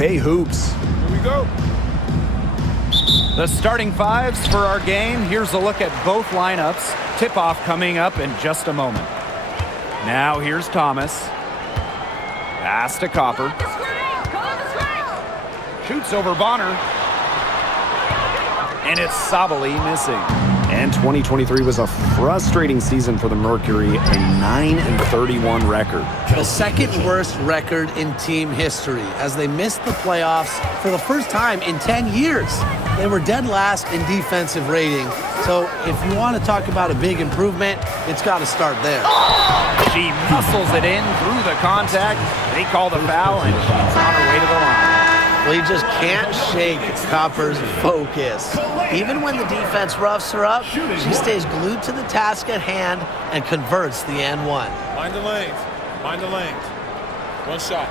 OK Hoops. Here we go. The starting fives for our game. Here's a look at both lineups. Tip-off coming up in just a moment. Now here's Thomas. Pass to Copper. Shoots over Bonner. And it's Sabali missing. And 2023 was a frustrating season for the Mercury, a 9-31 record. The second worst record in team history as they missed the playoffs for the first time in 10 years. They were dead last in defensive rating. So if you want to talk about a big improvement, it's got to start there. She muscles it in through the contact. They call the foul, and she's on her way to the line. Well, you just can't shake Copper's focus. Even when the defense roughs her up, she stays glued to the task at hand and converts the and one. Mind the lanes. Mind the lanes. One shot.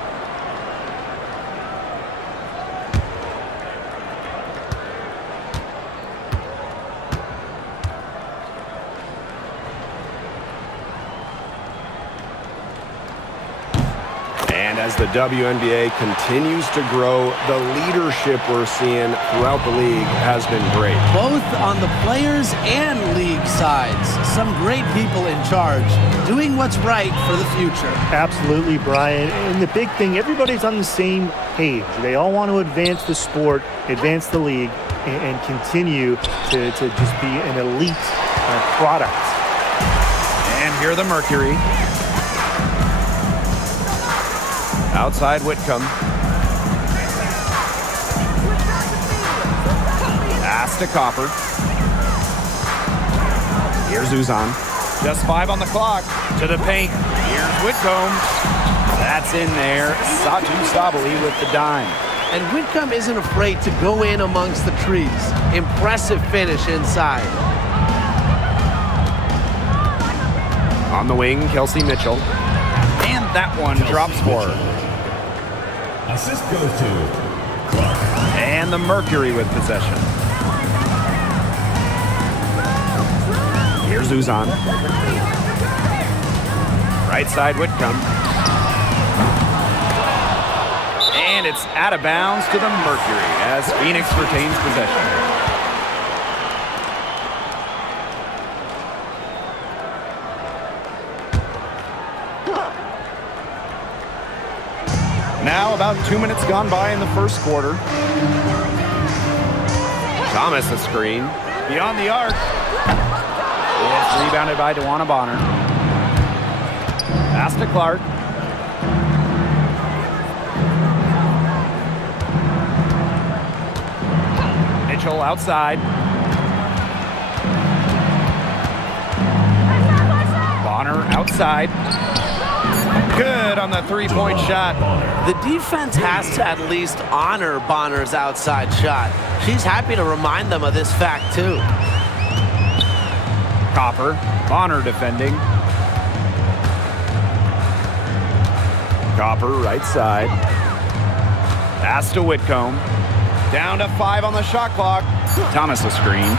And as the WNBA continues to grow, the leadership we're seeing throughout the league has been great. Both on the players and league sides. Some great people in charge, doing what's right for the future. Absolutely, Brian. And the big thing, everybody's on the same page. They all want to advance the sport, advance the league, and continue to just be an elite product. And here the Mercury. Outside Whitcomb. Pass to Copper. Here's Uzan. Just 5 on the clock. To the paint. Here's Whitcomb. That's in there. Satu Sabali with the dime. And Whitcomb isn't afraid to go in amongst the trees. Impressive finish inside. On the wing, Kelsey Mitchell. And that one drops for her. Assist goes to Clark. And the Mercury with possession. Here's Uzan. Right side Whitcomb. And it's out of bounds to the Mercury as Phoenix retains possession. Now about 2 minutes gone by in the first quarter. Thomas a screen. Beyond the arc. It's rebounded by DeWanna Bonner. Pass to Clark. Mitchell outside. Bonner outside. Good on the three-point shot. The defense has to at least honor Bonner's outside shot. She's happy to remind them of this fact, too. Copper, Bonner defending. Copper, right side. Pass to Whitcomb. Down to 5 on the shot clock. Thomas a screen.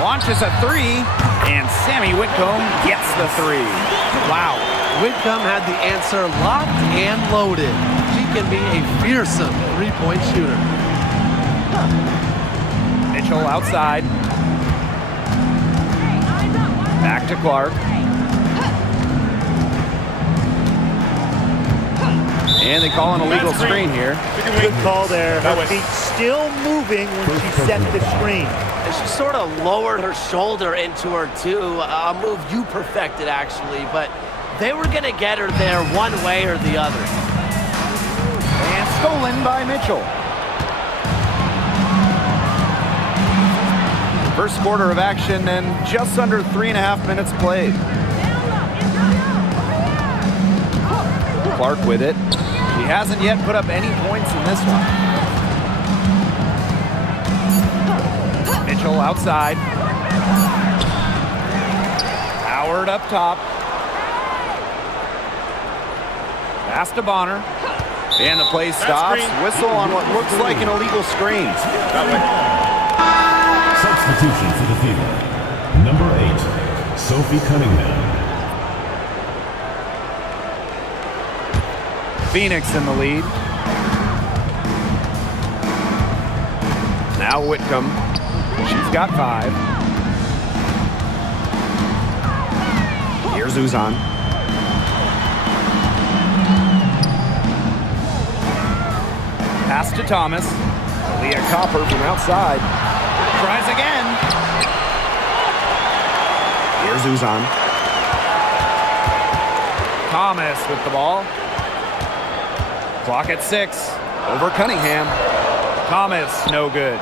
Launches a 3, and Sammy Whitcomb gets the 3. Wow. Whitcomb had the answer locked and loaded. She can be a fearsome three-point shooter. Mitchell outside. Back to Clark. And they call an illegal screen here. Good call there. Her feet still moving when she set the screen. And she sort of lowered her shoulder into her, too. A move you perfected, actually. But they were going to get her there one way or the other. And stolen by Mitchell. First quarter of action and just under 3.5 minutes played. Clark with it. She hasn't yet put up any points in this one. Mitchell outside. Howard up top. Pass to Bonner. And the play stops. Whistle on what looks like an illegal screen. Substitution for the field. Number 8, Sophie Cunningham. Phoenix in the lead. Now Whitcomb. She's got 5. Here's Uzan. Pass to Thomas. Leah Copper from outside. Tries again. Here's Uzan. Thomas with the ball. Clock at 6. Over Cunningham. Thomas, no good.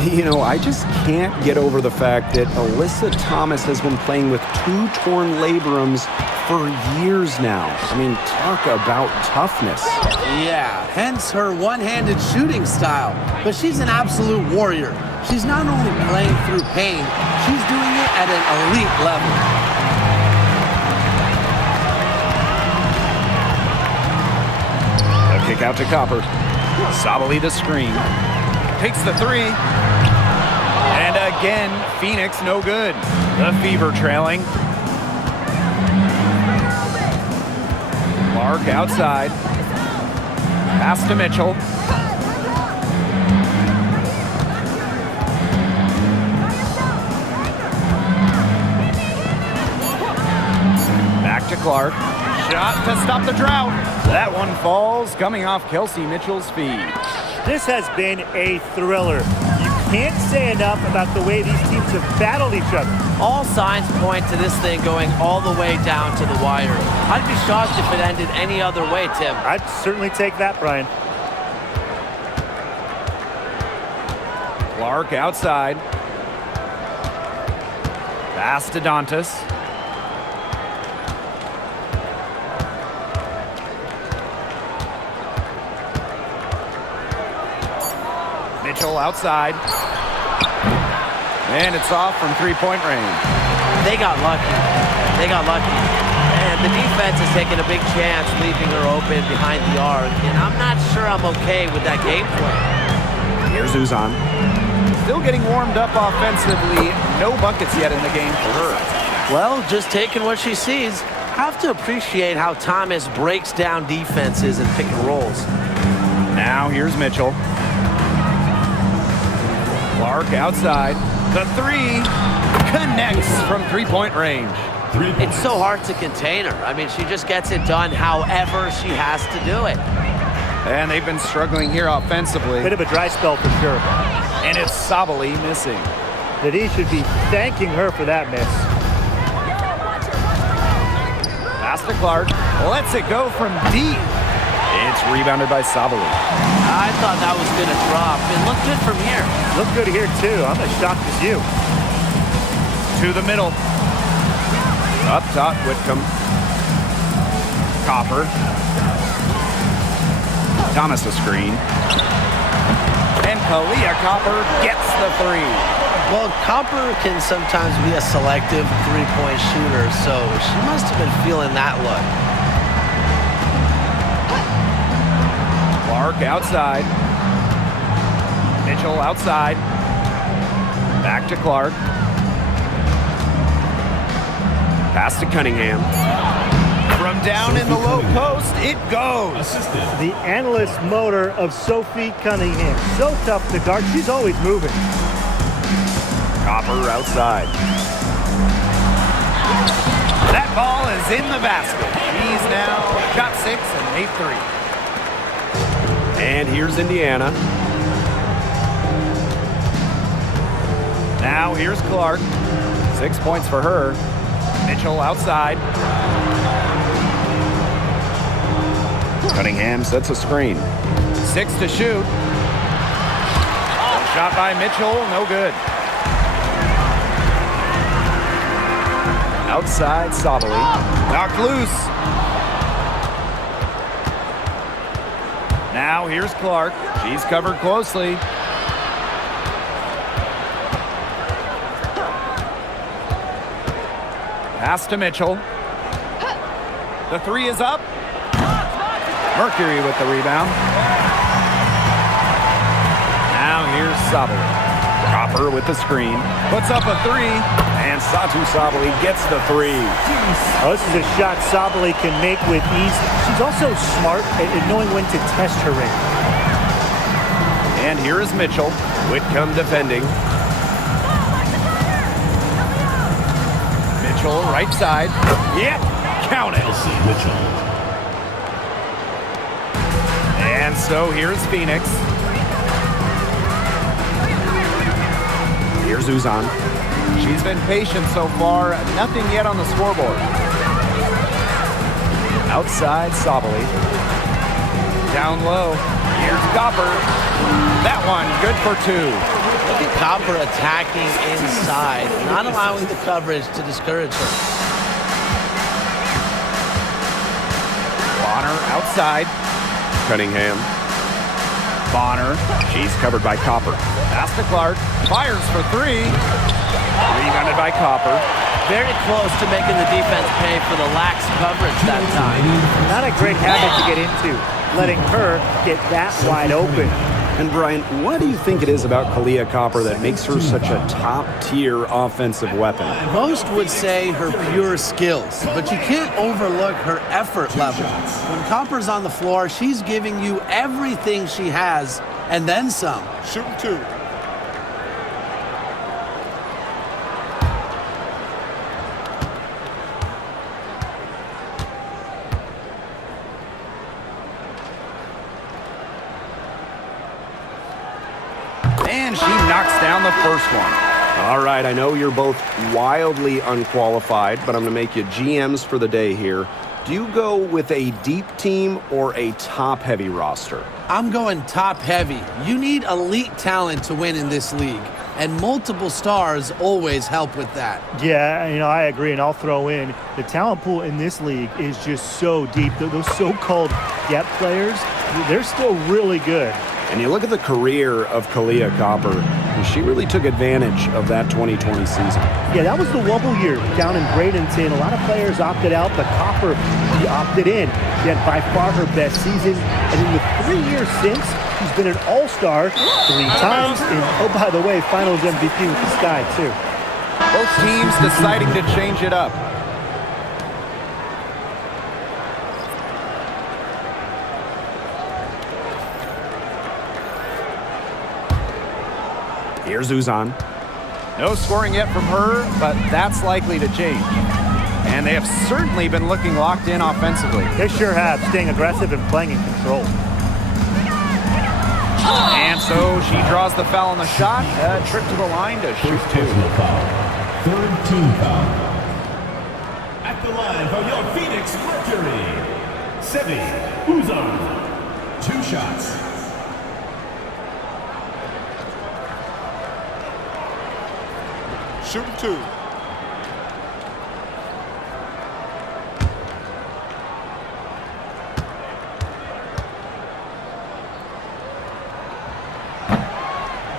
You know, I just can't get over the fact that Alyssa Thomas has been playing with 2 torn labrums for years now. I mean, talk about toughness. Yeah, hence her one-handed shooting style. But she's an absolute warrior. She's not only playing through pain, she's doing it at an elite level. A kick out to Copper. Sabali the screen. Takes the 3. And again, Phoenix no good. The Fever trailing. Clark outside. Pass to Mitchell. Back to Clark. Shot to stop the drought. That one falls, coming off Kelsey Mitchell's feet. This has been a thriller. You can't say enough about the way these teams have battled each other. All signs point to this thing going all the way down to the wire. I'd be shocked if it ended any other way, Tim. I'd certainly take that, Brian. Clark outside. Pass to Dantas. Mitchell outside. And it's off from 3-point range. They got lucky. And the defense is taking a big chance leaving her open behind the arc. And I'm not sure I'm okay with that game plan. Here's Uzan. Still getting warmed up offensively. No buckets yet in the game for her. Well, just taking what she sees. Have to appreciate how Thomas breaks down defenses and pick and rolls. Now here's Mitchell. Clark outside. The 3 connects from 3-point range. 3 points. It's so hard to contain her. I mean, she just gets it done however she has to do it. And they've been struggling here offensively. Bit of a dry spell for sure. And it's Sabali missing. That he should be thanking her for that miss. Pass to Clark. Lets it go from deep. It's rebounded by Sabali. I thought that was going to drop. It looked good from here. Looked good here, too. I'm as shocked as you. To the middle. Up top, Whitcomb. Copper. Thomas a screen. And Kalia Copper gets the 3. Well, Copper can sometimes be a selective three-point shooter, so she must have been feeling that look. Clark outside. Mitchell outside. Back to Clark. Pass to Cunningham. From down in the low post, it goes. Assisted. The endless motor of Sophie Cunningham. So tough to guard. She's always moving. Copper outside. That ball is in the basket. He's now got 6 and made 3. And here's Indiana. Now here's Clark. 6 points for her. Mitchell outside. Cunningham sets a screen. 6 to shoot. Shot by Mitchell, no good. Outside Sabali. Knocked loose. Now here's Clark. She's covered closely. Pass to Mitchell. The 3 is up. Mercury with the rebound. Now here's Sabali. Copper with the screen. Puts up a 3. And Satu Sabali gets the 3. Oh, this is a shot Sabali can make with ease. She's also smart at knowing when to test her range. And here is Mitchell. Whitcomb defending. Mitchell, right side. Yep, count it. Kelsey Mitchell. And so here's Phoenix. Here's Uzan. She's been patient so far. Nothing yet on the scoreboard. Outside, Sabali. Down low. Here's Copper. That one, good for 2. Look at Copper attacking inside, not allowing the coverage to discourage her. Bonner outside. Cunningham. Bonner. She's covered by Copper. Pass to Clark. Fires for 3. Rebounded by Copper. Very close to making the defense pay for the lax coverage that time. Not a great habit to get into, letting her get that wide open. And Brian, what do you think it is about Kalia Copper that makes her such a top-tier offensive weapon? Most would say her pure skills, but you can't overlook her effort level. When Copper's on the floor, she's giving you everything she has and then some. Shooting 2. And she knocks down the first one. All right, I know you're both wildly unqualified, but I'm going to make you GMs for the day here. Do you go with a deep team or a top-heavy roster? I'm going top heavy. You need elite talent to win in this league, and multiple stars always help with that. Yeah, I agree, and I'll throw in the talent pool in this league is just so deep. Those so-called depth players, they're still really good. And you look at the career of Kalia Copper, and she really took advantage of that 2020 season. Yeah, that was the wobble year down in Bradenton. A lot of players opted out, but Copper, she opted in. She had by far her best season. And in the 3 years since, she's been an all-star 3 times. And, oh, by the way, finals MVP with the Sky, too. Both teams deciding to change it up. Here's Uzan. No scoring yet from her, but that's likely to change. And they have certainly been looking locked in offensively. They sure have, staying aggressive and playing in control. And so she draws the foul on the shot. A trip to the line to shoot 2. Personal foul. Third team foul. At the line for your Phoenix Mercury, Sevi Uzan. 2 shots. Shooting 2.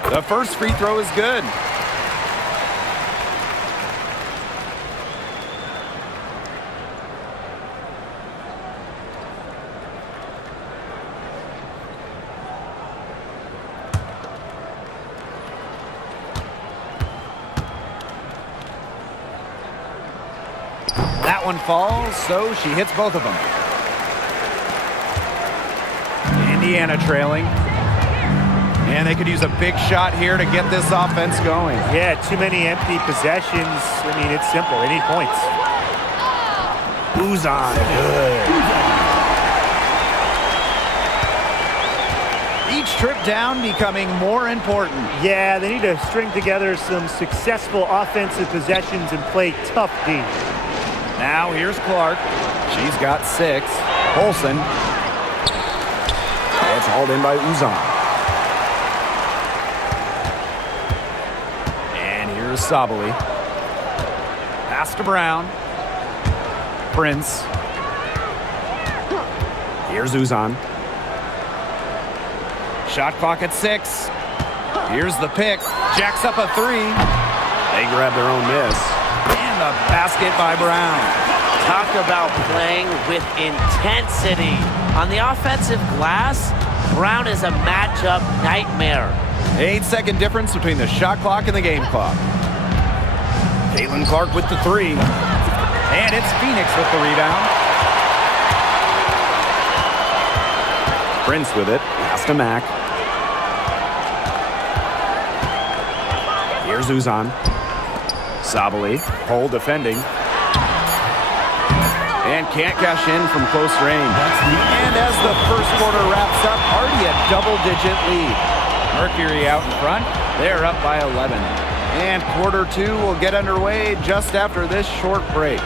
The first free throw is good. That one falls, so she hits both of them. Indiana trailing. And they could use a big shot here to get this offense going. Yeah, too many empty possessions. I mean, it's simple. They need points. Uzan, good. Each trip down becoming more important. Yeah, they need to string together some successful offensive possessions and play tough D. Now here's Clark. She's got 6. Olsen. It's hauled in by Uzan. Sabali. Pass to Brown. Prince. Here's Uzan. Shot clock at 6. Here's the pick. Jacks up a 3. They grab their own miss. And the basket by Brown. Talk about playing with intensity. On the offensive glass, Brown is a matchup nightmare. 8-second difference between the shot clock and the game clock. Caitlin Clark with the 3. And it's Phoenix with the rebound. Prince with it. Pass to Mack. Here's Uzan. Sabali, hole defending. And can't cash in from close range. And as the first quarter wraps up, already a double-digit lead. Mercury out in front. They're up by 11. And quarter two will get underway just after this short break.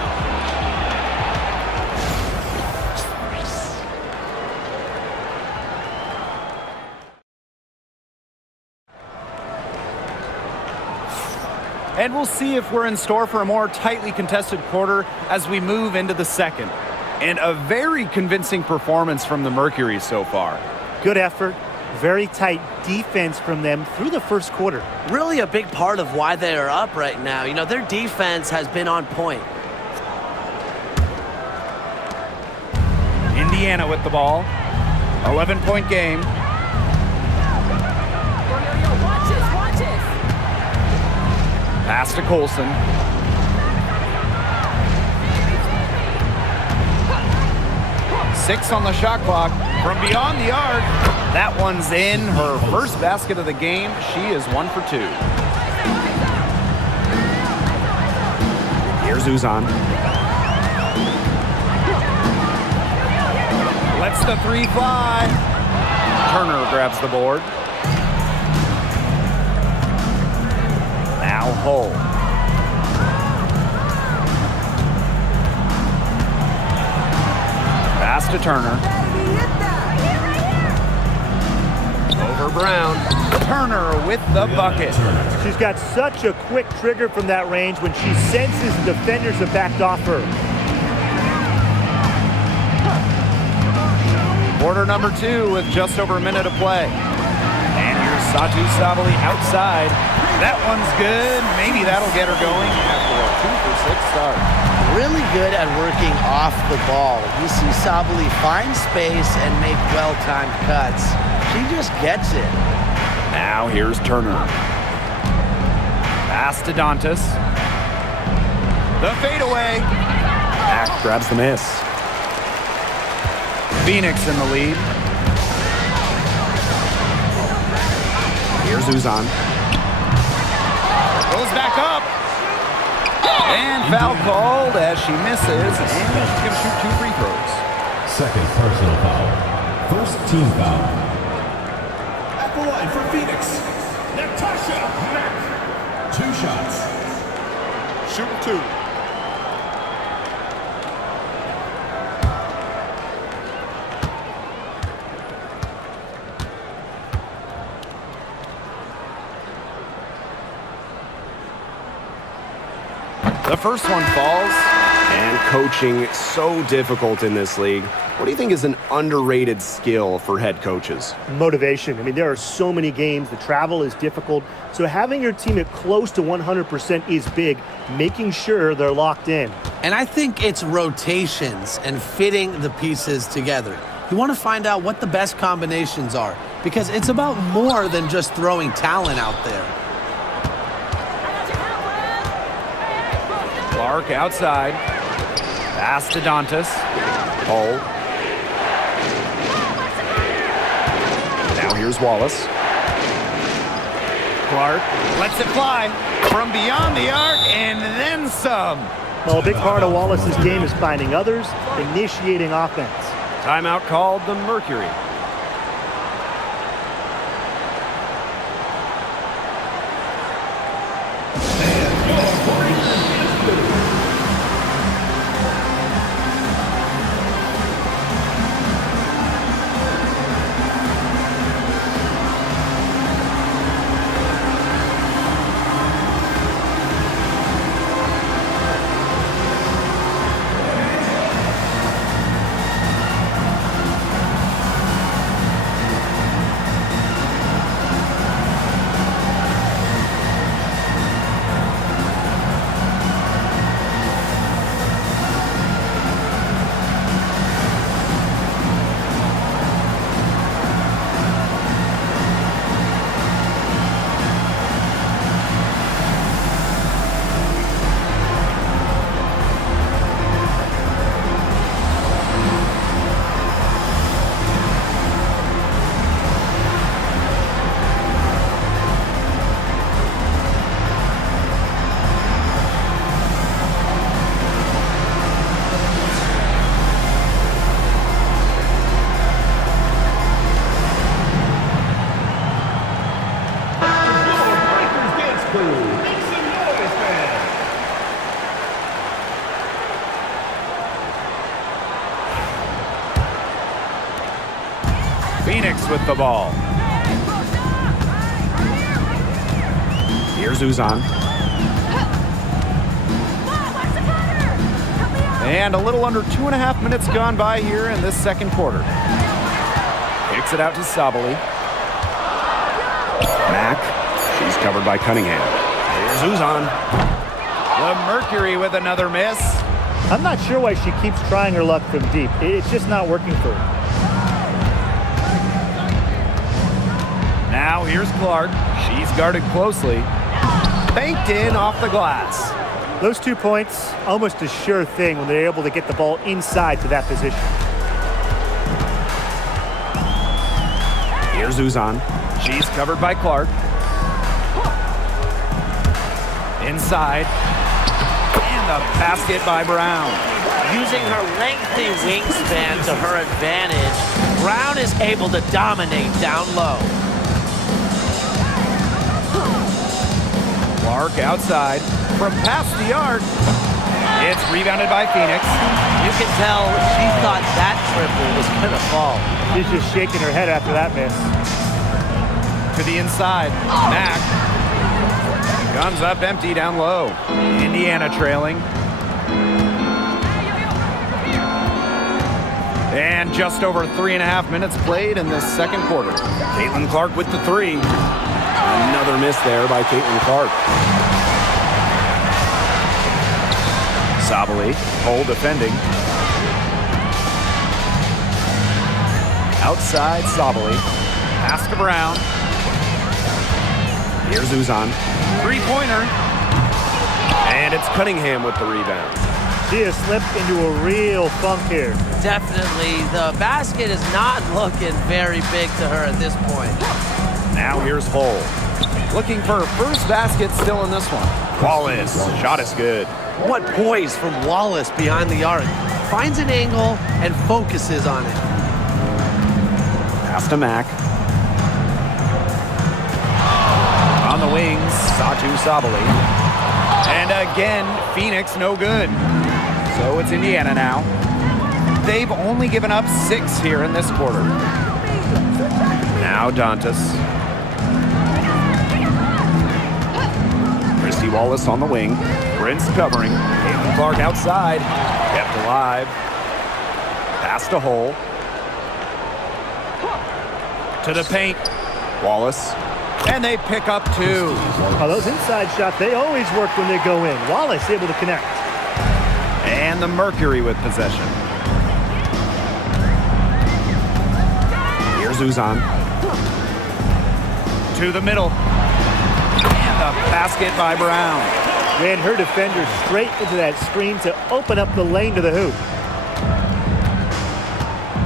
And we'll see if we're in store for a more tightly contested quarter as we move into the second. And a very convincing performance from the Mercury so far. Good effort. Very tight defense from them through the first quarter. Really a big part of why they are up right now. You know, their defense has been on point. Indiana with the ball. 11-point game. Pass to Colson. Six on the shot clock from beyond the arc. That one's in. Her first basket of the game. She is 1 for 2. Here's Uzan. Lets the three fly. Turner grabs the board. Now Hull. Pass to Turner. Over Brown. Turner with the bucket. She's got such a quick trigger from that range when she senses the defenders have backed off her. Quarter number 2 with just over a minute of play. And here's Satu Sabali outside. That one's good. Maybe that'll get her going after a 2-for-6 start. Really good at working off the ball. You see Sabali find space and make well-timed cuts. She just gets it. Now here's Turner. Pass to Dantas. The fadeaway. Mack grabs the miss. Phoenix in the lead. Here's Uzan. Goes back up. And foul called as she misses. And she's going to shoot 2 free throws. Second personal foul. First team foul. At the line for Phoenix, Natasha Mack. 2 shots. Shooting 2. The first one falls. And coaching so difficult in this league. What do you think is an underrated skill for head coaches? Motivation. I mean, there are so many games. The travel is difficult. So having your team at close to 100% is big, making sure they're locked in. And I think it's rotations and fitting the pieces together. You want to find out what the best combinations are because it's about more than just throwing talent out there. Clark outside. Pass to Dantas. Hull. Now here's Wallace. Clark lets it fly from beyond the arc and then some. Well, a big part of Wallace's game is finding others, initiating offense. Timeout called the Mercury. Phoenix with the ball. Here's Uzan. And a little under 2.5 minutes gone by here in this second quarter. Kicks it out to Sabali. Mack. She's covered by Cunningham. Here's Uzan. The Mercury with another miss. I'm not sure why she keeps trying her luck from deep. It's just not working for her. Now here's Clark. She's guarded closely. Banked in off the glass. Those 2 points, almost a sure thing when they're able to get the ball inside to that position. Here's Uzan. She's covered by Clark. Inside. And the basket by Brown. Using her lengthy wingspan to her advantage, Brown is able to dominate down low. Clark outside. From past the arc. It's rebounded by Phoenix. You can tell she thought that triple was going to fall. She's just shaking her head after that miss. To the inside. Mack. Guns up empty down low. Indiana trailing. And just over 3.5 minutes played in this second quarter. Caitlin Clark with the three. Another miss there by Caitlin Clark. Sabali, Cole defending. Outside Sabali. Pass to Brown. Here's Uzan. Three-pointer. And it's Cunningham with the rebound. She has slipped into a real funk here. Definitely, the basket is not looking very big to her at this point. Now here's Hull. Looking for her first basket still in this one. Wallace, shot is good. What poise from Wallace behind the arc. Finds an angle and focuses on it. Pass to Mack. On the wings, Satu Sabali. And again, Phoenix no good. So it's Indiana now. They've only given up 6 here in this quarter. Now Dantas. Christy Wallace on the wing. Prince covering. Caitlin Clark outside. Kept alive. Pass to Hull. To the paint. Wallace. And they pick up 2. Oh, those inside shots, they always work when they go in. Wallace able to connect. And the Mercury with possession. Here's Uzan. To the middle. And the basket by Brown. Ran her defender straight into that screen to open up the lane to the hoop.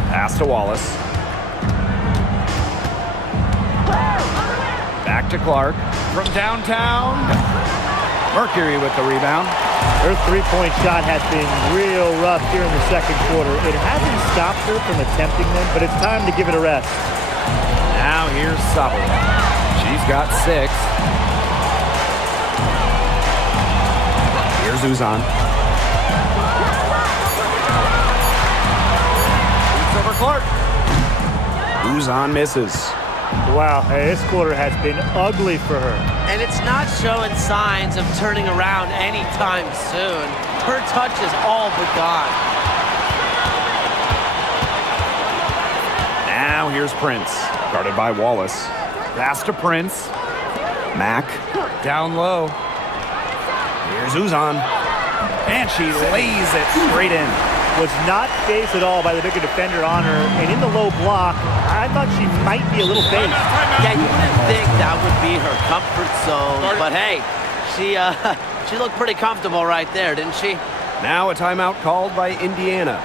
Pass to Wallace. Back to Clark. From downtown. Mercury with the rebound. Her three-point shot has been real rough here in the second quarter. It hasn't stopped her from attempting them, but it's time to give it a rest. Now here's Sabali. She's got 6. Here's Uzan. Shoots over Clark. Uzan misses. Wow, this quarter has been ugly for her. And it's not showing signs of turning around anytime soon. Her touch is all but gone. Now here's Prince. Guarded by Wallace. Pass to Prince. Mack. Down low. Here's Uzan. And she lays it straight in. Was not phased at all by the bigger defender on her. And in the low block, I thought she might be a little phased. Yeah, you wouldn't think that would be her comfort zone. But hey, she looked pretty comfortable right there, didn't she? Now a timeout called by Indiana.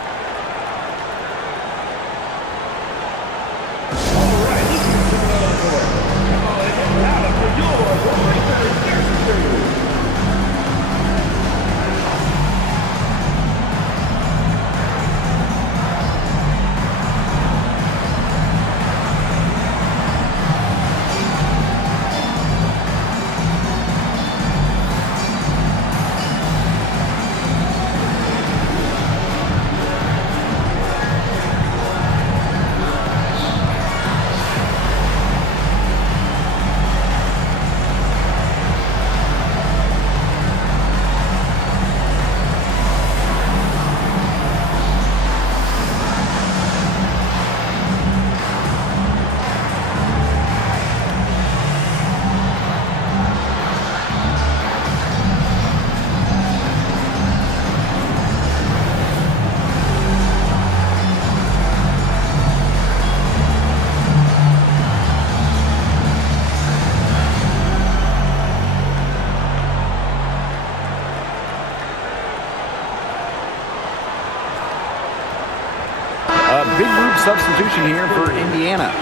substitution here for Indiana.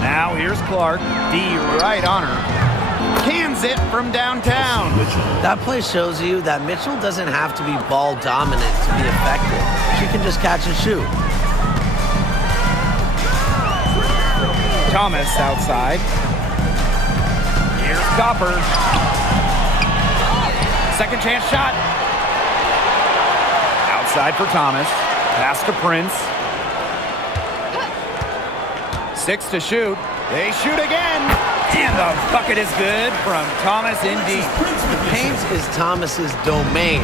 Now here's Clark, D right on her. Cans it from downtown. That play shows you that Mitchell doesn't have to be ball dominant to be effective. She can just catch and shoot. Thomas outside. Here's Copper. Second chance shot. Outside for Thomas. Pass to Prince. 6 to shoot. They shoot again. And the bucket is good from Thomas in deep. The paint is Thomas's domain.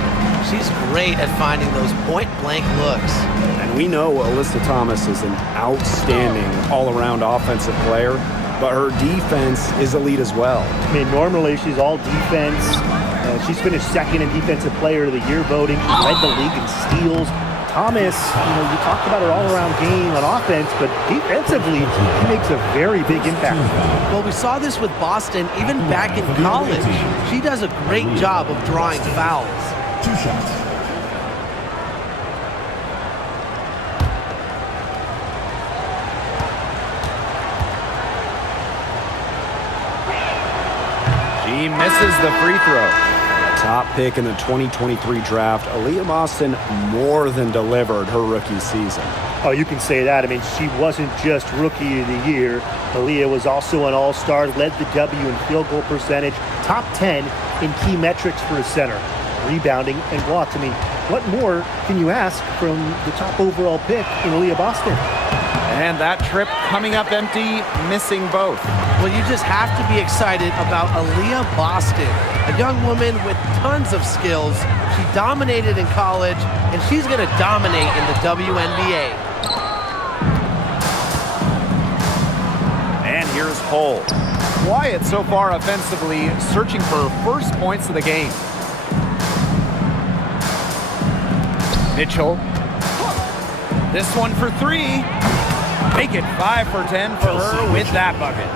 She's great at finding those point-blank looks. And we know Alyssa Thomas is an outstanding all-around offensive player, but her defense is elite as well. I mean, normally she's all defense. She's finished second in Defensive Player of the Year voting. She led the league in steals. Thomas, you talked about her all-around game on offense, but defensively, she makes a very big impact. Well, we saw this with Boston even back in college. She does a great job of drawing fouls. 2 shots. She misses the free throw. Top pick in the 2023 draft, Aaliyah Boston more than delivered her rookie season. Oh, you can say that. I mean, she wasn't just Rookie of the Year. Aaliyah was also an all-star, led the W in field goal percentage, top 10 in key metrics for a center, rebounding and blocks. I mean, what more can you ask from the top overall pick in Aaliyah Boston? And that trip coming up empty, missing both. Well, you just have to be excited about Aaliyah Boston, a young woman with tons of skills. She dominated in college, and she's going to dominate in the WNBA. And here's Cole. Quiet so far offensively, searching for her first points of the game. Mitchell. This one for 3. Make it 5 for 10 for her with that bucket.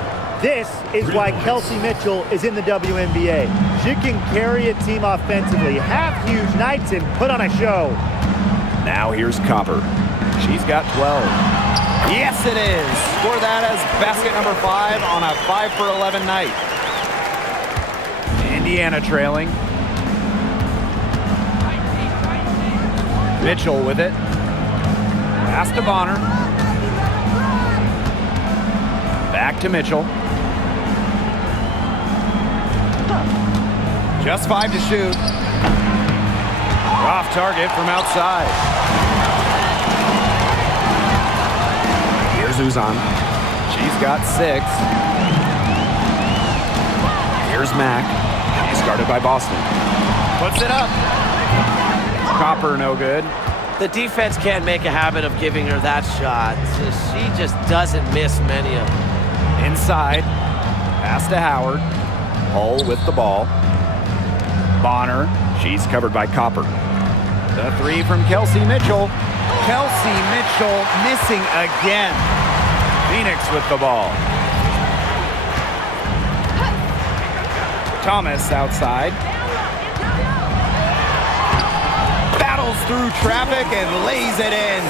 This is why Kelsey Mitchell is in the WNBA. She can carry a team offensively, have huge nights, and put on a show. Now here's Copper. She's got 12. Yes, it is. Score that as basket number 5 on a 5 for 11 night. Indiana trailing. Mitchell with it. Pass to Bonner. Back to Mitchell. Just 5 to shoot. Off target from outside. Here's Uzan. She's got 6. Here's Mack. She's guarded by Boston. Puts it up. Copper no good. The defense can't make a habit of giving her that shot. She just doesn't miss many of them. Inside. Pass to Howard. Hull with the ball. Bonner. She's covered by Copper. The 3 from Kelsey Mitchell. Kelsey Mitchell missing again. Phoenix with the ball. Thomas outside. Battles through traffic and lays it in.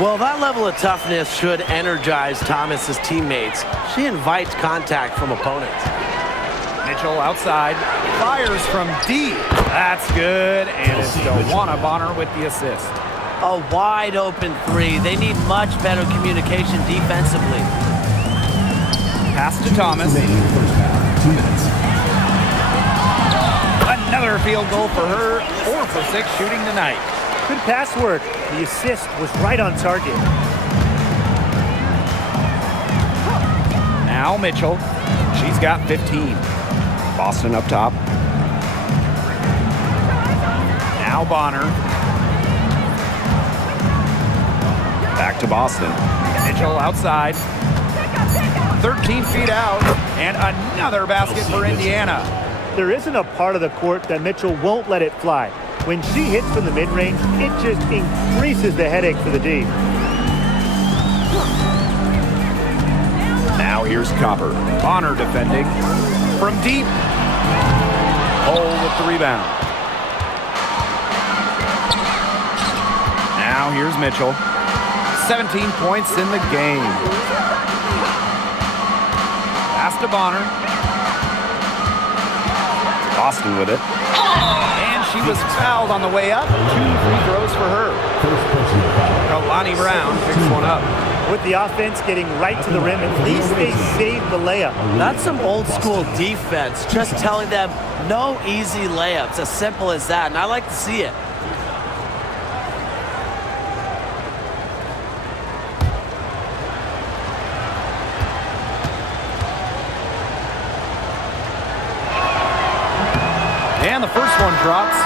Well, that level of toughness should energize Thomas's teammates. She invites contact from opponents. Mitchell outside. Fires from deep. That's good. And it's DeWanna Bonner with the assist. A wide open 3. They need much better communication defensively. Pass to Thomas. 2 minutes. Another field goal for her. 4 for 6 shooting tonight. Good pass work. The assist was right on target. Now Mitchell. She's got 15. Boston up top. Now Bonner. Back to Boston. Mitchell outside. 13 feet out. And another basket for Indiana. There isn't a part of the court that Mitchell won't let it fly. When she hits from the mid-range, it just increases the headache for the D. Now here's Copper. Bonner defending. From deep. Hole with the rebound. Now here's Mitchell. 17 points in the game. Pass to Bonner. Boston with it. And she was fouled on the way up. 2 free throws for her. Kalani Brown picks one up. With the offense getting right to the rim, at least they saved the layup. That's some old school defense, just telling them no easy layups, as simple as that, and I like to see it. And the first one drops.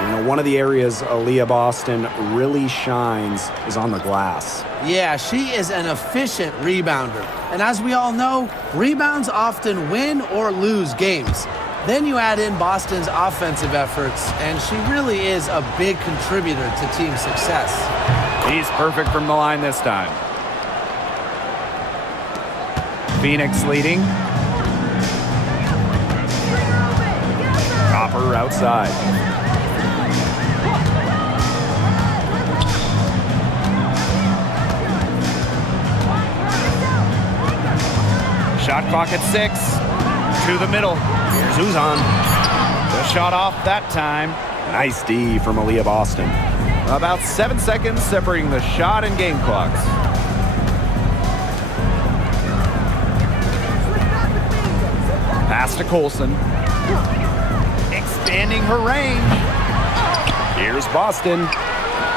You know, one of the areas Aaliyah Boston really shines is on the glass. Yeah, she is an efficient rebounder. And as we all know, rebounds often win or lose games. Then you add in Boston's offensive efforts, and she really is a big contributor to team success. He's perfect from the line this time. Phoenix leading. Copper outside. Shot clock at 6. To the middle. Here's Uzan. The shot off that time. Nice D from Aaliyah Boston. About 7 seconds separating the shot and game clocks. Pass to Colson. Expanding her range. Here's Boston.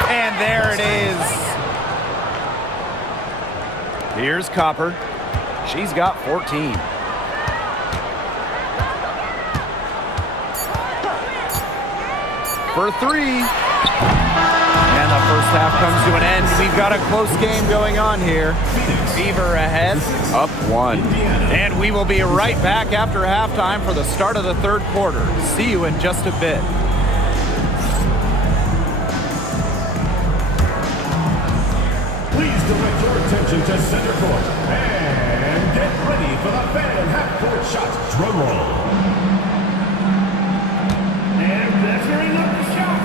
And there it is. Here's Copper. She's got 14. For 3. And the first half comes to an end. We've got a close game going on here. Fever ahead, up 1. And we will be right back after halftime for the start of the third quarter. See you in just a bit. Please direct your attention to center court. And get ready for the fan half-court shots. Drum roll. And measuring up the shot.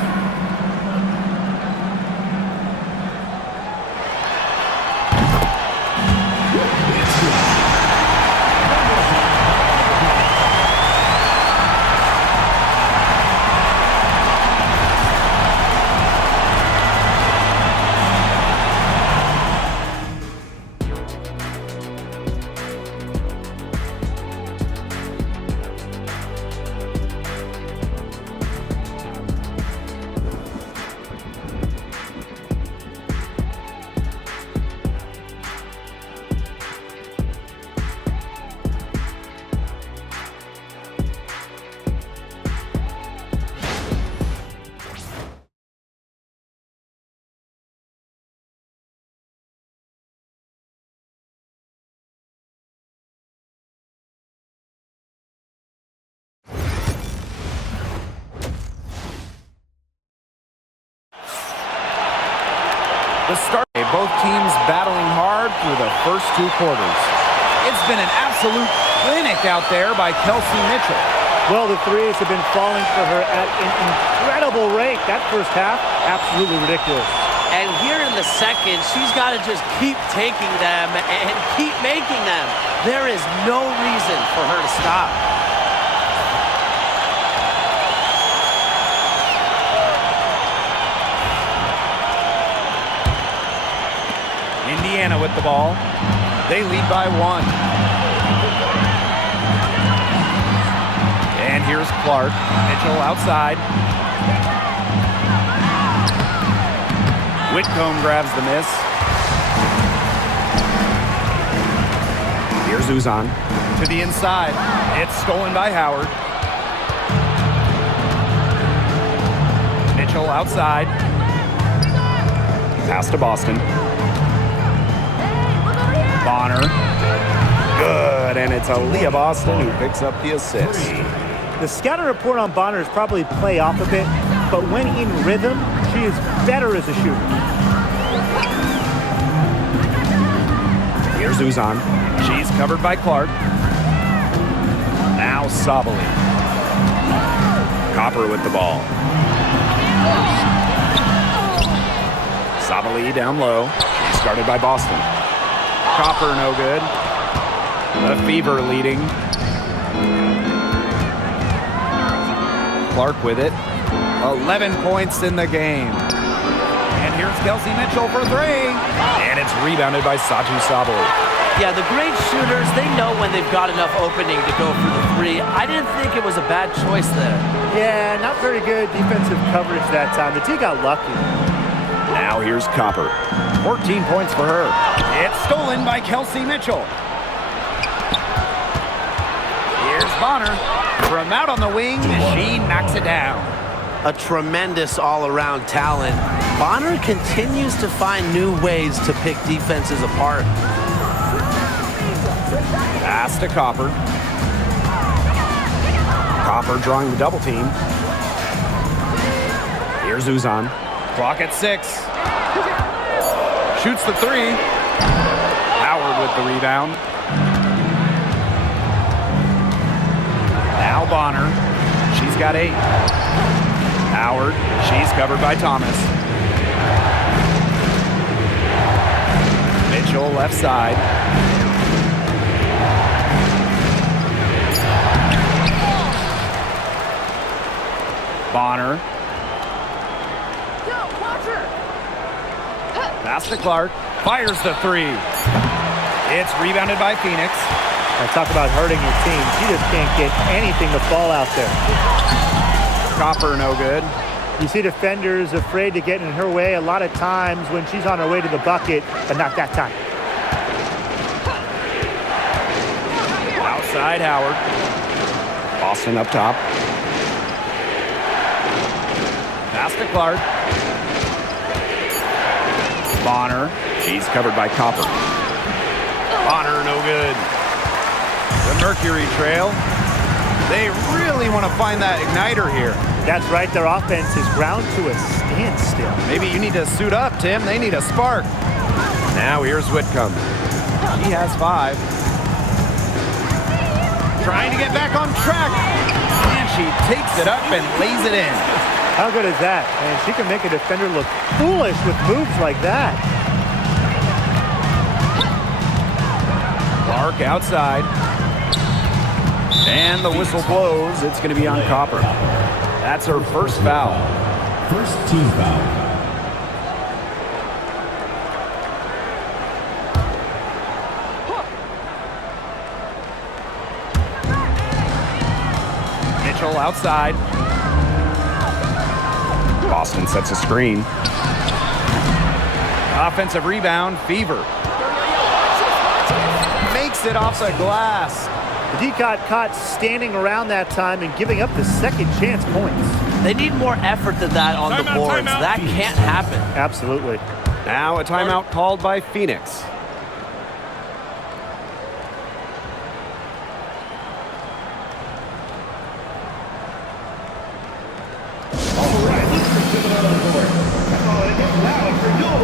The start, both teams battling hard through the first 2 quarters. It's been an absolute clinic out there by Kelsey Mitchell. Well, the threes have been falling for her at an incredible rate. That first half, absolutely ridiculous. And here in the second, she's got to just keep taking them and keep making them. There is no reason for her to stop. Indiana with the ball. They lead by 1. And here's Clark. Mitchell outside. Whitcomb grabs the miss. Here's Uzan. To the inside. It's stolen by Howard. Mitchell outside. Pass to Boston. Bonner. Good, and it's Aaliyah Boston who picks up the assist. The scouting report on Bonner is probably play off a bit. but when in rhythm, she is better as a shooter. Here's Uzan. She's covered by Clark. Now Sabali. Copper with the ball. Sabali down low. She's guarded by Boston. Copper no good. The Fever leading. Clark with it. 11 points in the game. And here's Kelsey Mitchell for three. And it's rebounded by Satu Sabali. Yeah, the great shooters, they know when they've got enough opening to go for the three. I didn't think it was a bad choice there. Yeah, not very good defensive coverage that time. The team got lucky. Now here's Copper. 14 points for her. It's stolen by Kelsey Mitchell. Here's Bonner. From out on the wing, she knocks it down. A tremendous all-around talent. Bonner continues to find new ways to pick defenses apart. Pass to Copper. Copper drawing the double team. Here's Uzan. Clock at 6. Shoots the three. Howard with the rebound. Now Bonner. She's got 8. Howard. She's covered by Thomas. Mitchell left side. Bonner. Pass to Clark. Fires the three. It's rebounded by Phoenix. I talk about hurting your team. She just can't get anything to fall out there. Copper no good. You see defenders afraid to get in her way a lot of times when she's on her way to the bucket, but not that time. Outside Howard. Boston up top. Pass to Clark. Bonner. She's covered by Copper. Bonner no good. The Mercury trail. They really want to find that igniter here. That's right. Their offense is ground to a standstill. Maybe you need to suit up, Tim. They need a spark. Now here's Whitcomb. She has 5. Trying to get back on track. And she takes it up and lays it in. How good is that? And she can make a defender look foolish with moves like that. Clark outside. And the whistle blows. It's going to be on Copper. That's her first foul. First team foul. Mitchell outside. Boston sets a screen. Offensive rebound, Fever. Makes it off the glass. The D got caught standing around that time and giving up the second chance points. They need more effort than that on the boards. That can't happen. Absolutely. Now a timeout called by Phoenix. All right, let's get to the other board. Come on, it gets loud for your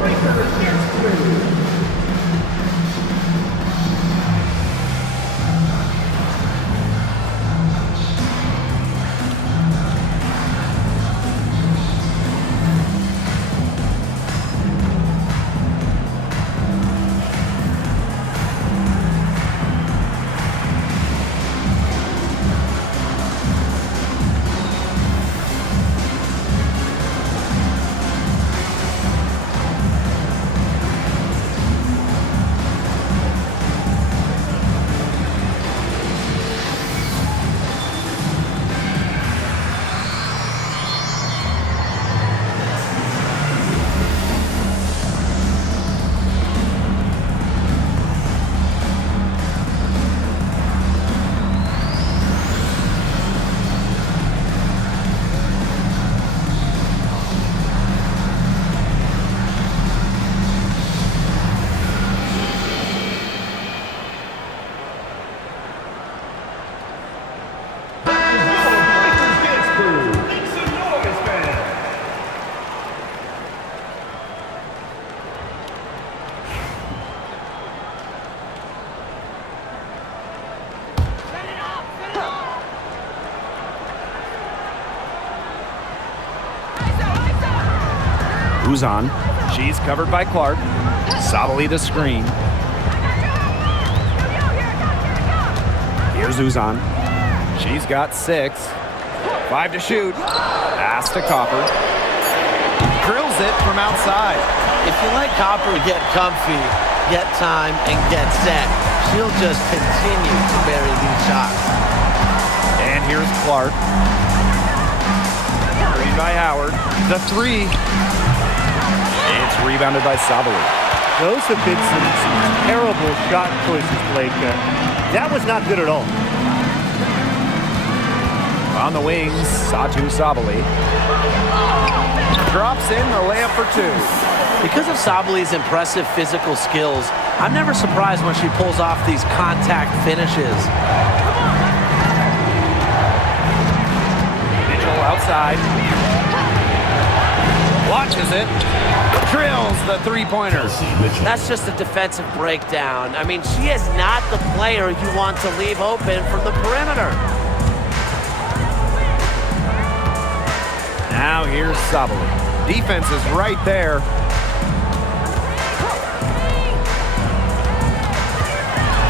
Breakers dance crew. Uzan. She's covered by Clark. Sabali the screen. Here's Uzan. She's got 6. 5 to shoot. Pass to Copper. Drills it from outside. If you let Copper get comfy, get time, and get set, she'll just continue to bury these shots. And here's Clark. Screen by Howard. The 3. It's rebounded by Sabali. Those have been some terrible shot choices, Blake. That was not good at all. On the wings, Satu Sabali. Drops in the layup for 2. Because of Sabali's impressive physical skills, I'm never surprised when she pulls off these contact finishes. Mitchell outside. Watches it. Drills the three-pointer. That's just a defensive breakdown. I mean, she is not the player you want to leave open from the perimeter. Now here's Sabali. Defense is right there.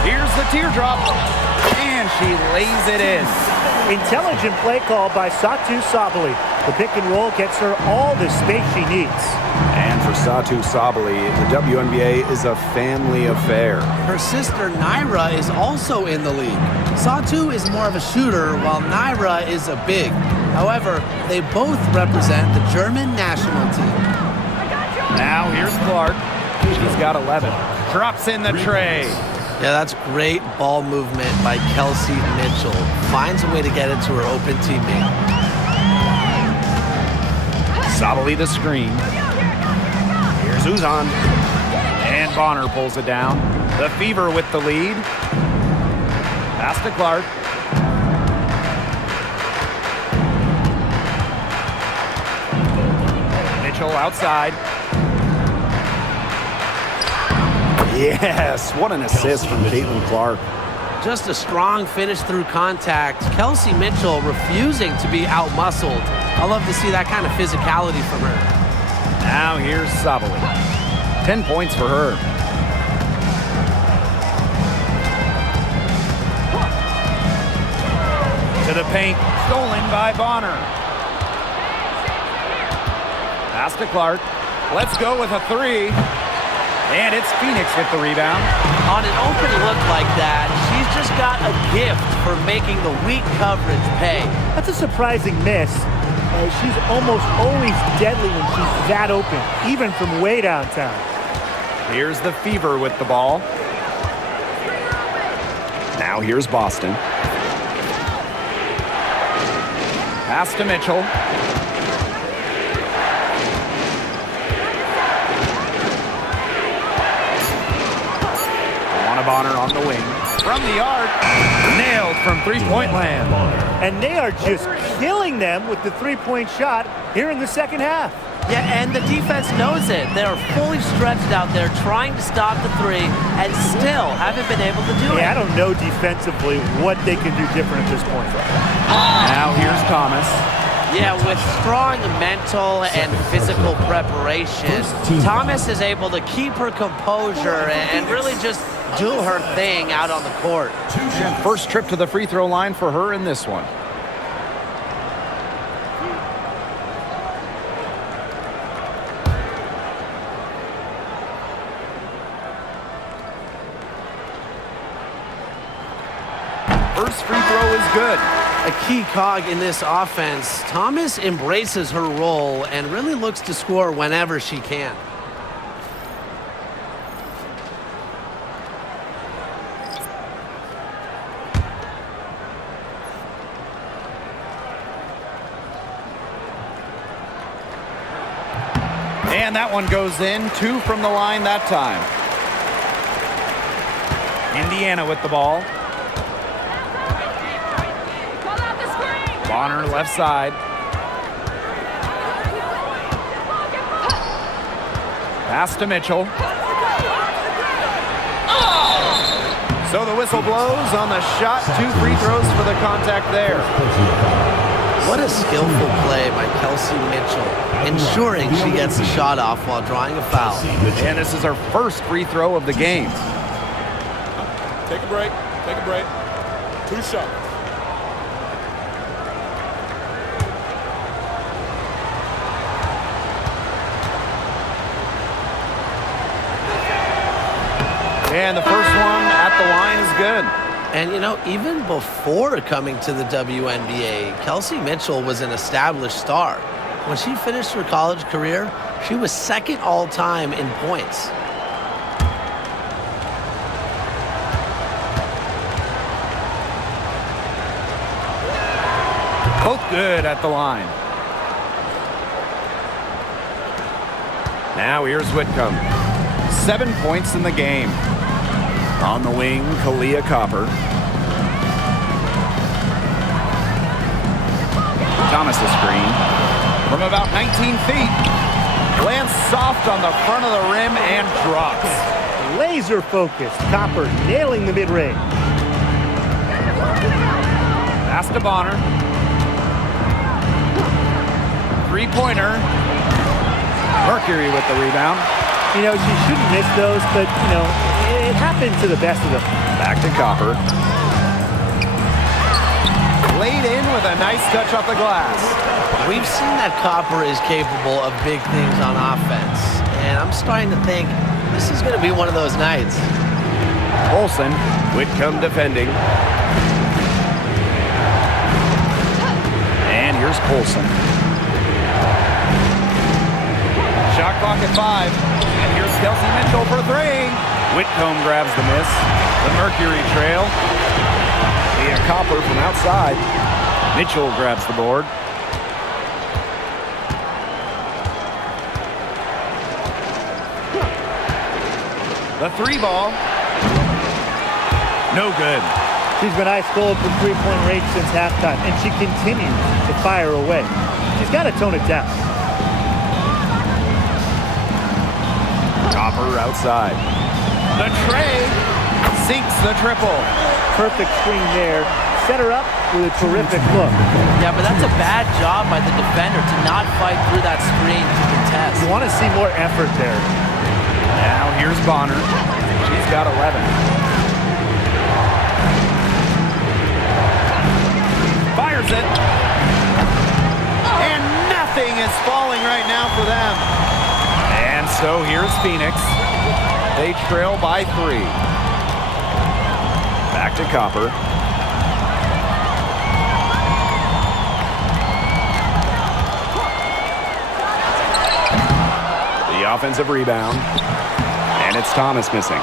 Here's the teardrop. And she lays it in. Intelligent play call by Satu Sabali. The pick and roll gets her all the space she needs. And for Satu Sabali, the WNBA is a family affair. Her sister Naira is also in the league. Satu is more of a shooter, while Naira is a big. However, they both represent the German national team. Now here's Clark. She's got 11. Drops in the tray. Yeah, that's great ball movement by Kelsey Mitchell. Finds a way to get it to her open teammate. Sabali the screen. Here's Uzan. And Bonner pulls it down. The Fever with the lead. Pass to Clark. Mitchell outside. Yes, what an assist from Caitlin Clark. Just a strong finish through contact. Kelsey Mitchell refusing to be outmuscled. I love to see that kind of physicality from her. Now here's Sabali. 10 points for her. To the paint. Stolen by Bonner. Pass to Clark. Let's go with a 3. And it's Phoenix with the rebound. On an open look like that, she's just got a gift for making the weak coverage pay. That's a surprising miss. She's almost always deadly when she's that open, even from way downtown. Here's the Fever with the ball. Now here's Boston. Pass to Mitchell. Bonner on the wing. From the arc. Nailed from three-point land. And they are just killing them with the three-point shot here in the second half. Yeah, and the defense knows it. They're fully stretched out there trying to stop the 3 and still haven't been able to do it. Yeah, I don't know defensively what they can do different at this point. Now here's Thomas. Yeah, with strong mental and physical preparation, Thomas is able to keep her composure and really just do her thing out on the court. And first trip to the free throw line for her in this one. First free throw is good. A key cog in this offense, Thomas embraces her role and really looks to score whenever she can. And that one goes in. 2 from the line that time. Indiana with the ball. Bonner left side. Pass to Mitchell. So the whistle blows on the shot. 2 free throws for the contact there. What a skillful play by Kelsey Mitchell, ensuring she gets the shot off while drawing a foul. And this is her first free throw of the game. Take a break. Take a break. 2 shots. And the first one at the line is good. And, you know, even before coming to the WNBA, Kelsey Mitchell was an established star. When she finished her college career, she was second all-time in points. Both good at the line. Now here's Whitcomb. 7 points in the game. On the wing, Kalia Copper. Thomas a screen. From about 19 feet. Lands soft on the front of the rim and drops. Laser focused. Copper nailing the mid-range. Pass to Bonner. Three-pointer. Mercury with the rebound. You know, she shouldn't miss those, but, you know, it happens to the best of them. Back to Copper. Laid in with a nice touch off the glass. We've seen that Copper is capable of big things on offense, and I'm starting to think this is going to be one of those nights. Olsen, Whitcomb defending. And here's Colson. Shot clock at 5. And here's Kelsey Mitchell for 3. Whitcomb grabs the miss. The Mercury trail. Via Copper from outside. Mitchell grabs the board. The 3 ball. No good. She's been ice cold from three-point range since halftime, and she continues to fire away. She's got to tone it down. Copper outside. The tray sinks the triple. Perfect screen there. Set her up with a terrific look. Yeah, but that's a bad job by the defender to not fight through that screen to contest. You want to see more effort there. Now here's Bonner. She's got 11. Fires it. And nothing is falling right now for them. And so here's Phoenix. They trail by 3. Back to Copper. The offensive rebound. And it's Thomas missing.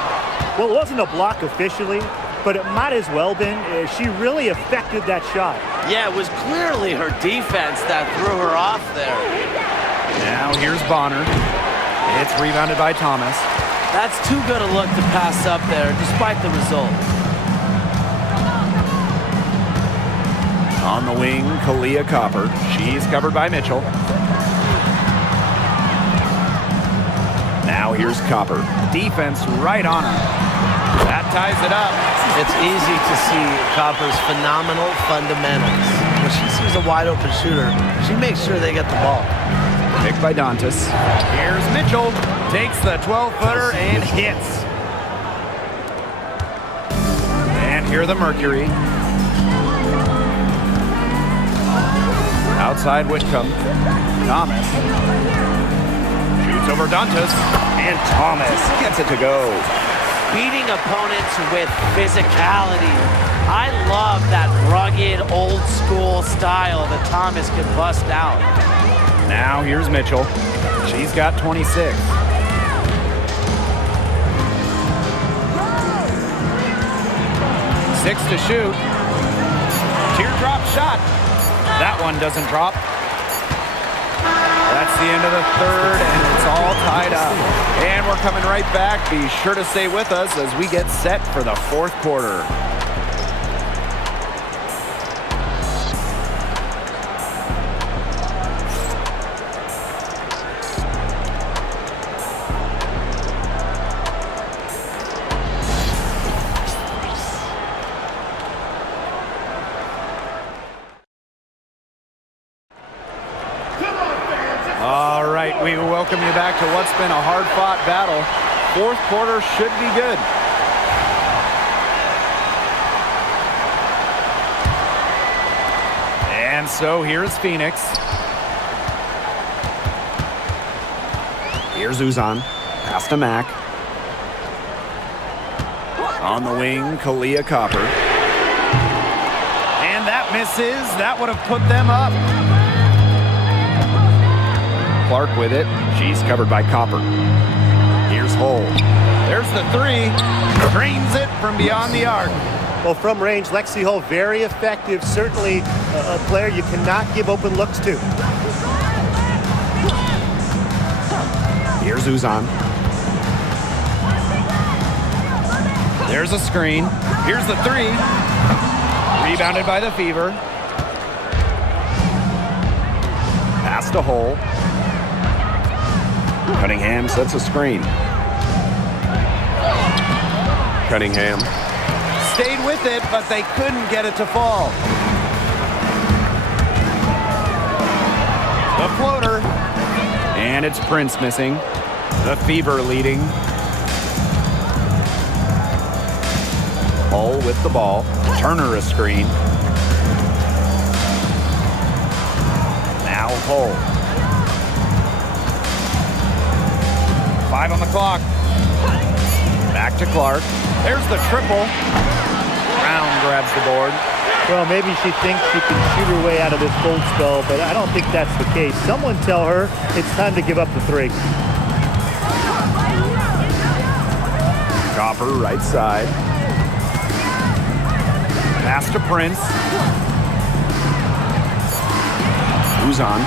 Well, it wasn't a block officially, but it might as well been. She really affected that shot. Yeah, it was clearly her defense that threw her off there. Now here's Bonner. It's rebounded by Thomas. That's too good a look to pass up there, despite the result. On the wing, Kalia Copper. She's covered by Mitchell. Now here's Copper. Defense right on her. That ties it up. It's easy to see Copper's phenomenal fundamentals. When she sees a wide open shooter, she makes sure they get the ball. Picked by Dantas. Here's Mitchell. Takes the 12-footer and hits. And here the Mercury. Outside Whitcomb. Thomas. Shoots over Dantas. And Thomas gets it to go. Beating opponents with physicality. I love that rugged, old-school style that Thomas can bust out. Now here's Mitchell. She's got 26. 6 to shoot. Teardrop shot. That one doesn't drop. That's the end of the third, and it's all tied up. And we're coming right back. Be sure to stay with us as we get set for the fourth quarter. we welcome you back to what's been a hard-fought battle. Fourth quarter should be good. And so here's Phoenix. Here's Uzan. Pass to Mack. On the wing, Kalia Copper. And that misses. That would have put them up. Clark with it. She's covered by Copper. Here's Hull. There's the three. Drains it from beyond the arc. Well, from range, Lexi Hull, very effective. Certainly a player you cannot give open looks to. Here's Uzan. There's a screen. Here's the three. Rebounded by the Fever. Pass to Hull. Cunningham sets a screen. Cunningham. Stayed with it, but they couldn't get it to fall. The floater. And it's Prince missing. The Fever leading. Hull with the ball. Turner a screen. Now Hull. 5 on the clock. Back to Clark. There's the triple. Brown grabs the board. Well, maybe she thinks she can shoot her way out of this cold spell, but I don't think that's the case. Someone tell her it's time to give up the three. Copper right side. Pass to Prince. Uzan.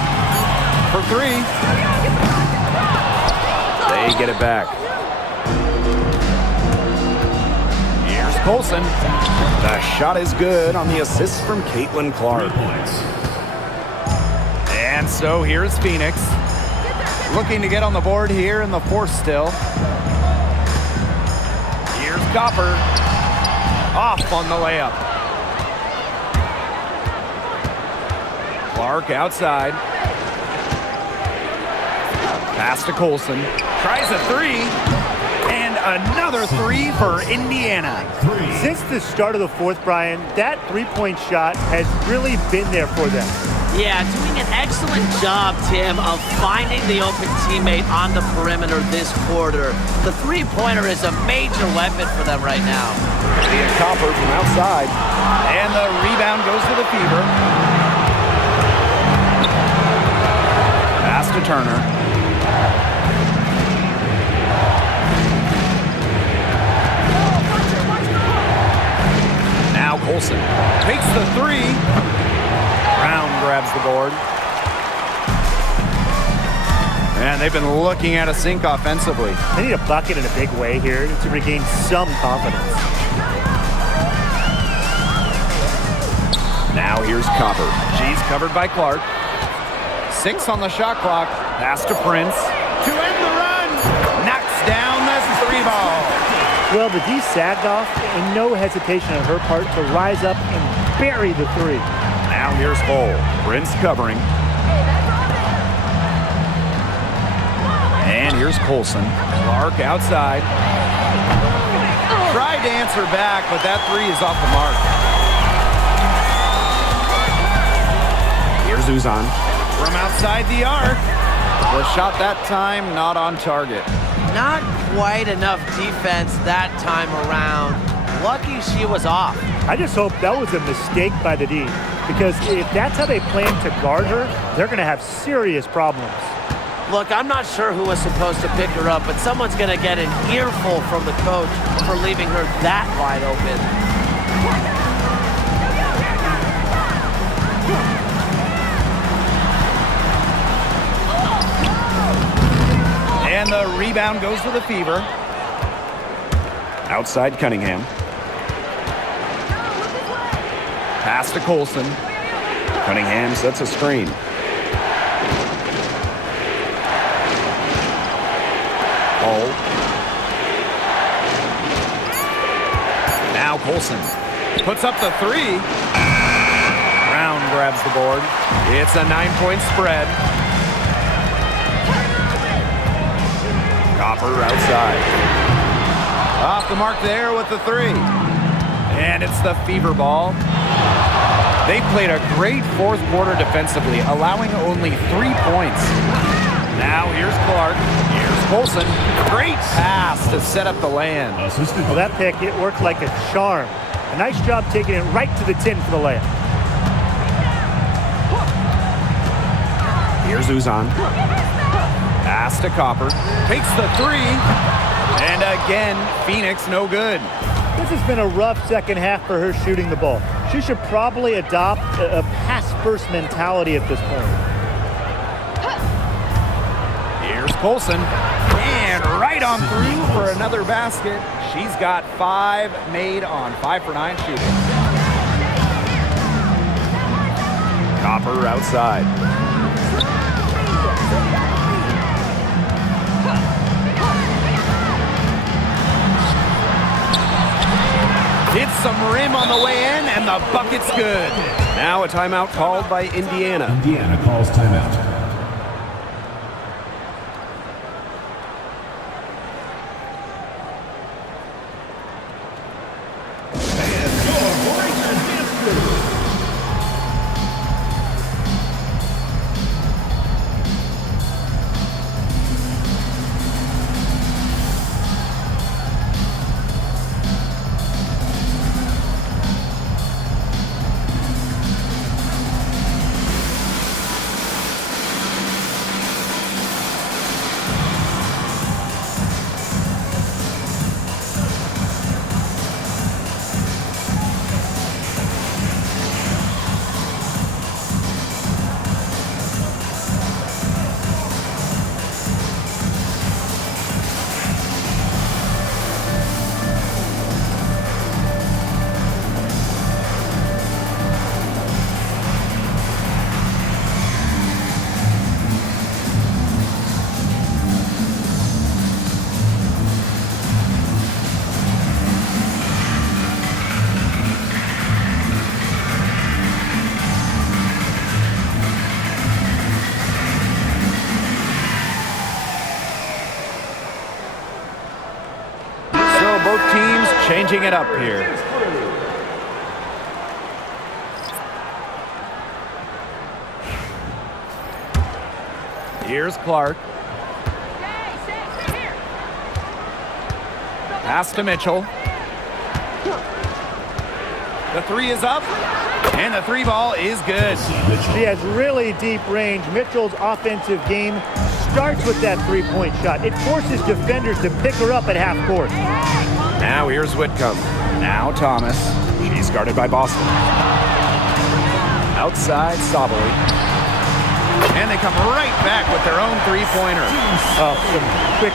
For three. They get it back. Here's Colson. The shot is good on the assist from Caitlin Clark. And so here's Phoenix. Looking to get on the board here in the fourth still. Here's Copper. Off on the layup. Clark outside. Pass to Colson. Tries a three. And another three for Indiana. Since the start of the fourth, Brian, that three-point shot has really been there for them. Yeah, doing an excellent job, Tim, of finding the open teammate on the perimeter this quarter. The three-pointer is a major weapon for them right now. Via Copper from outside. And the rebound goes to the Fever. Pass to Turner. Now Colson takes the three. Brown grabs the board. And they've been looking at a sink offensively. They need a bucket in a big way here to regain some confidence. Now here's Copper. She's covered by Clark. 6 on the shot clock. Pass to Prince. To end the run. Knocks down the three ball. Well, the D sagged off, and no hesitation on her part to rise up and bury the three. Now here's Hull. Prince covering. And here's Colson. Clark outside. Tried to answer back, but that three is off the mark. Here's Uzan. From outside the arc. The shot that time not on target. Not quite enough defense that time around. Lucky she was off. I just hope that was a mistake by the D, because if that's how they plan to guard her, they're going to have serious problems. Look, I'm not sure who was supposed to pick her up, but someone's going to get an earful from the coach for leaving her that wide open. And the rebound goes to the Fever. Outside Cunningham. Pass to Colson. Cunningham sets a screen. Hull. Now Colson puts up the three. Brown grabs the board. It's a 9-point spread. Copper outside. Off the mark there with the three. And it's the fever ball. They played a great fourth quarter defensively, allowing only 3 points. Now here's Clark. Here's Colson. Great pass to set up the land. Well, that pick, it worked like a charm. A nice job taking it right to the tin for the layup. Here's Uzan. Pass to Copper. Takes the three. And again, Phoenix no good. This has been a rough second half for her shooting the ball. She should probably adopt a pass-first mentality at this point. Here's Colson. And right on through for another basket. She's got 5 made on 5 for 9 shooting. Copper outside. Hits some rim on the way in, and the bucket's good. Now a timeout called by Indiana. Indiana calls timeout. Both teams changing it up here. Here's Clark. Pass to Mitchell. The three is up, and the three ball is good. She has really deep range. Mitchell's offensive game starts with that three-point shot. It forces defenders to pick her up at half court. Now here's Whitcomb. Now Thomas. She's guarded by Boston. Outside, Sabali. And they come right back with their own three-pointer. Oh, some quick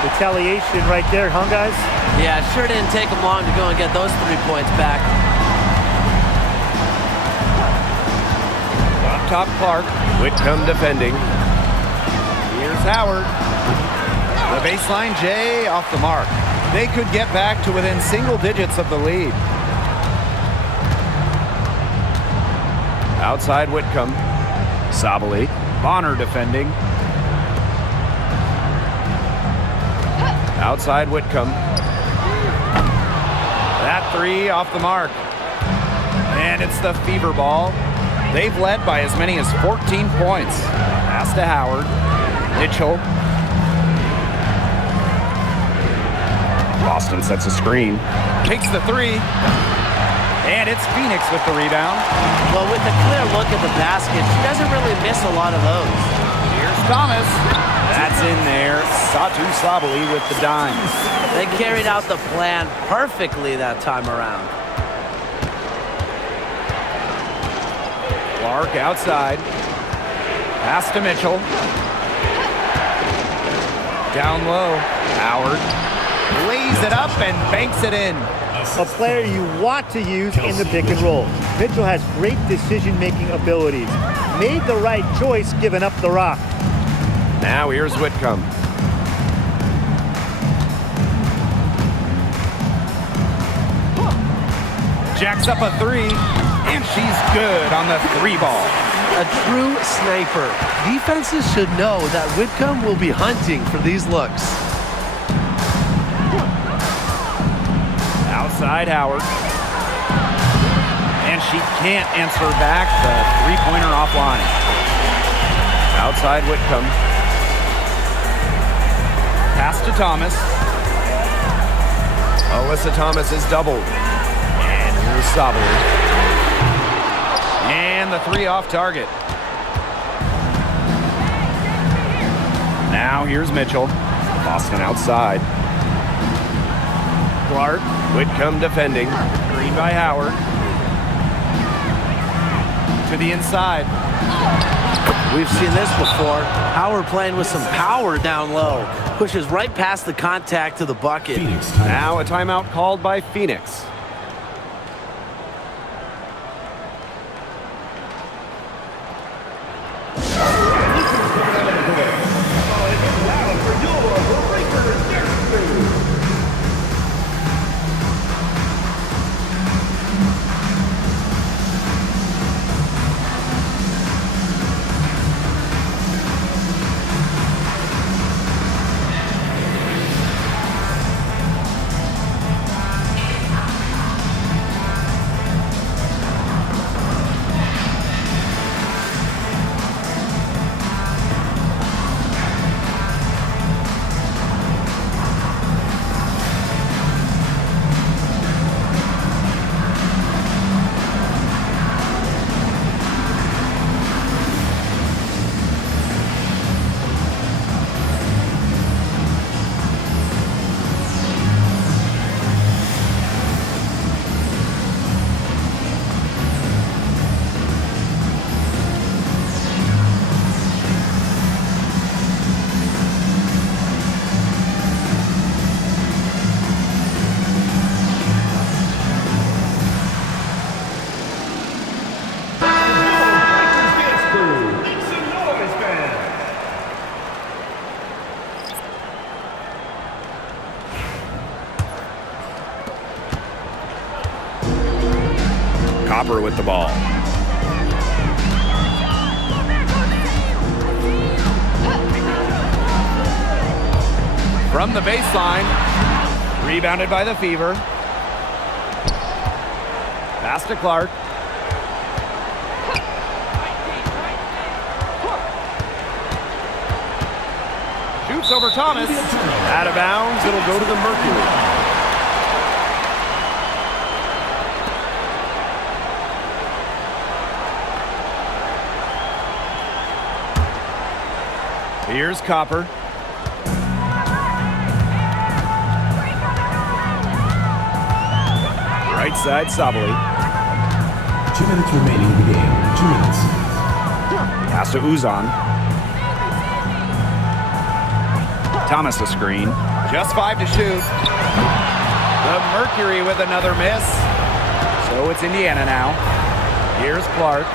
retaliation right there, huh, guys? Yeah, it sure didn't take them long to go and get those 3 points back. Up top, Clark. Whitcomb defending. Here's Howard. The baseline, Jay off the mark. They could get back to within single digits of the lead. Outside Whitcomb. Sabali. Bonner defending. Outside Whitcomb. That three off the mark. And it's the fever ball. They've led by as many as 14 points. Pass to Howard. Mitchell. Boston sets a screen. Takes the three. And it's Phoenix with the rebound. Well, with a clear look at the basket, she doesn't really miss a lot of those. Here's Thomas. That's in there. Satu Sabali with the dime. They carried out the plan perfectly that time around. Clark outside. Pass to Mitchell. Down low. Howard lays it up and banks it in. A player you want to use in the pick and roll. Mitchell has great decision-making abilities. Made the right choice giving up the rock. Now here's Whitcomb. Jacks up a three, and she's good on the three ball. A true sniper. Defenses should know that Whitcomb will be hunting for these looks. Inside Howard. And she can't answer back the three-pointer offline. Outside Whitcomb. Pass to Thomas. Alyssa Thomas is doubled. And here's Sabali. And the three off target. Now here's Mitchell. Boston outside. Clark. Whitcomb defending. Green by Howard. To the inside. We've seen this before. Howard playing with some power down low. Pushes right past the contact to the bucket. Now a timeout called by Phoenix. Copper with the ball. From the baseline. Rebounded by the Fever. Pass to Clark. Shoots over Thomas. Out of bounds. It'll go to the Mercury. Here's Copper. Right side, Sabali. 2 minutes remaining in the game. 2 minutes. Pass to Uzan. Thomas a screen. Just 5 to shoot. The Mercury with another miss. So it's Indiana now. Here's Clark.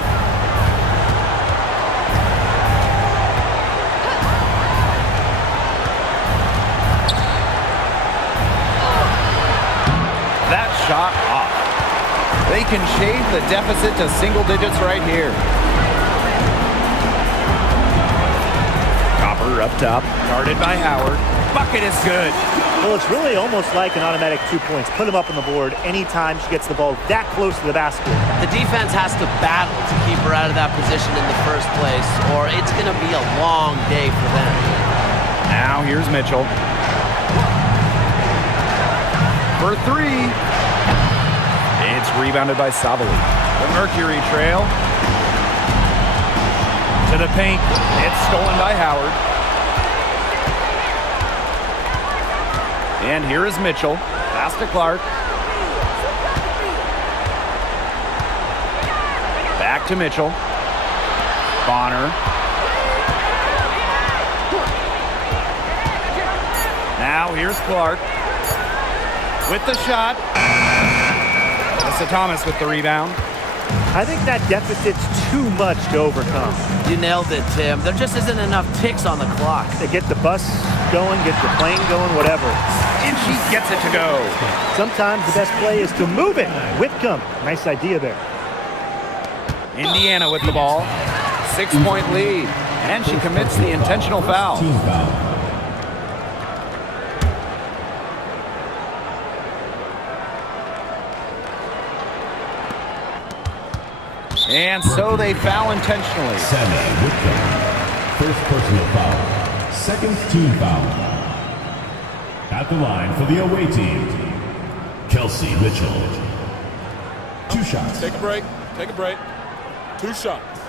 That shot off. They can shave the deficit to single digits right here. Copper up top, guarded by Howard. Bucket is good. Well, it's really almost like an automatic 2 points. Put him up on the board anytime she gets the ball that close to the basket. The defense has to battle to keep her out of that position in the first place, or it's going to be a long day for them. Now here's Mitchell. For three. It's rebounded by Sabali. The Mercury trail. To the paint. It's stolen by Howard. And here is Mitchell. Pass to Clark. Back to Mitchell. Bonner. Now here's Clark. With the shot. Alyssa Thomas with the rebound. I think that deficit's too much to overcome. You nailed it, Tim. There just isn't enough ticks on the clock. They get the bus going, get the plane going, whatever. And she gets it to go. Sometimes the best play is to move it. Whitcomb, nice idea there. Indiana with the ball. 6-point lead. And she commits the intentional foul. Team foul. And so they foul intentionally. Sammy Whitcomb. First personal foul. Second team foul. At the line for the away team, Kelsey Mitchell. 2 shots. Take a break. Take a break. 2 shots.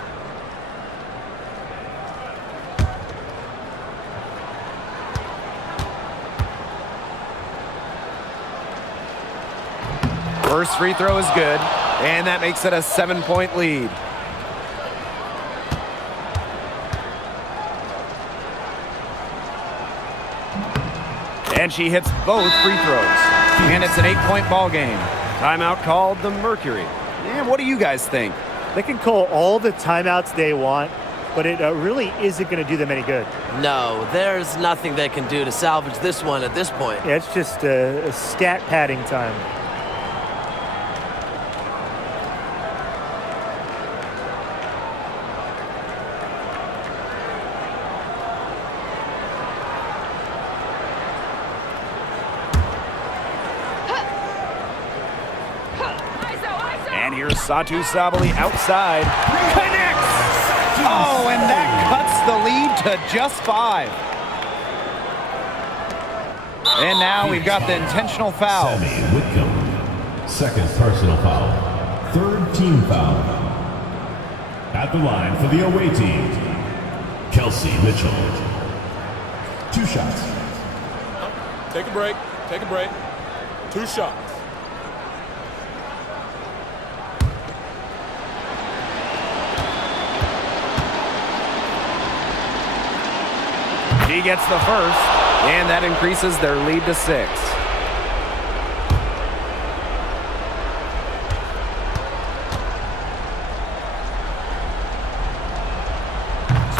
First free throw is good, and that makes it a 7-point lead. And she hits both free throws. And it's an 8-point ball game. Timeout called the Mercury. And what do you guys think? They can call all the timeouts they want, but it really isn't going to do them any good. No, there's nothing they can do to salvage this one at this point. Yeah, it's just a stat padding time. And here's Satu Sabali outside. Connects! Oh, and that cuts the lead to just 5. And now we've got the intentional foul. Sammy Whitcomb. Second personal foul. Third team foul. At the line for the away team, Kelsey Mitchell. 2 shots. Take a break. Take a break. 2 shots. He gets the first, and that increases their lead to 6.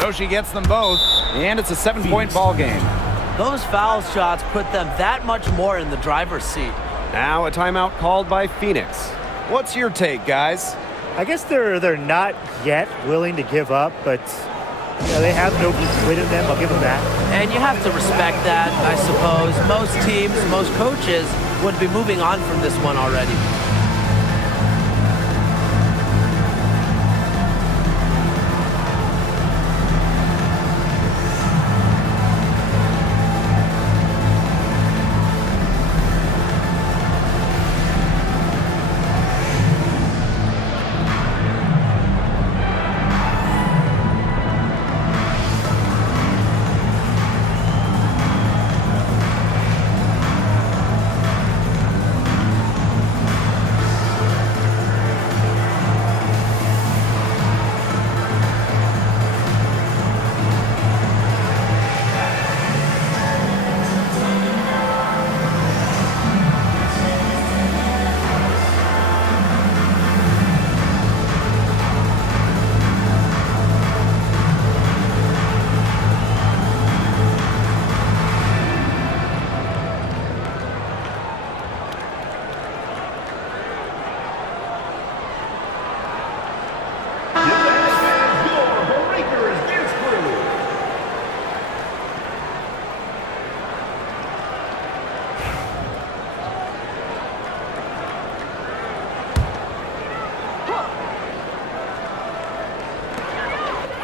So she gets them both, and it's a 7-point ball game. Those foul shots put them that much more in the driver's seat. Now a timeout called by Phoenix. What's your take, guys? I guess they're not yet willing to give up, but they have no quit in them. I'll give them that. And you have to respect that, I suppose. Most teams, most coaches would be moving on from this one already.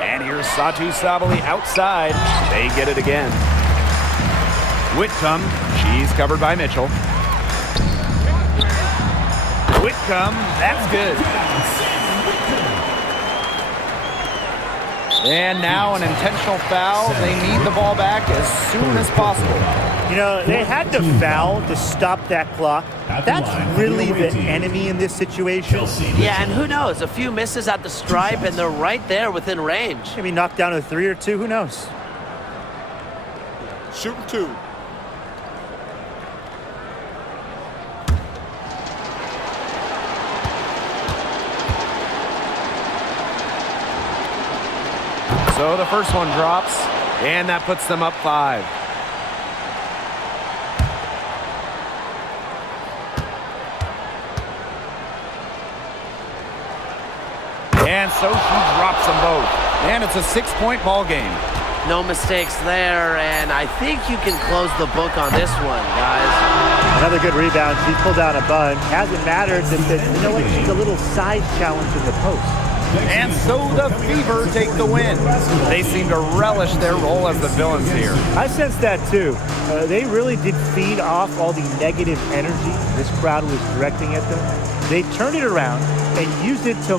And here's Satu Sabali outside. They get it again. Whitcomb, she's covered by Mitchell. Whitcomb, that's good. And now an intentional foul. They need the ball back as soon as possible. You know, they had to foul to stop that clock. That's really the enemy in this situation. Yeah, and who knows? A few misses at the stripe, and they're right there within range. Maybe knocked down a 3 or 2, who knows? Shooting 2. So the first one drops, and that puts them up 5. And so she drops them both. And it's a 6-point ball game. No mistakes there, and I think you can close the book on this one, guys. Another good rebound. She pulled down a bunch. Hasn't mattered that you know what? She's a little size challenge in the post. And so the Fever take the win. They seem to relish their role as the villains here. I sense that too. They really did feed off all the negative energy this crowd was directing at them. They turned it around and used it to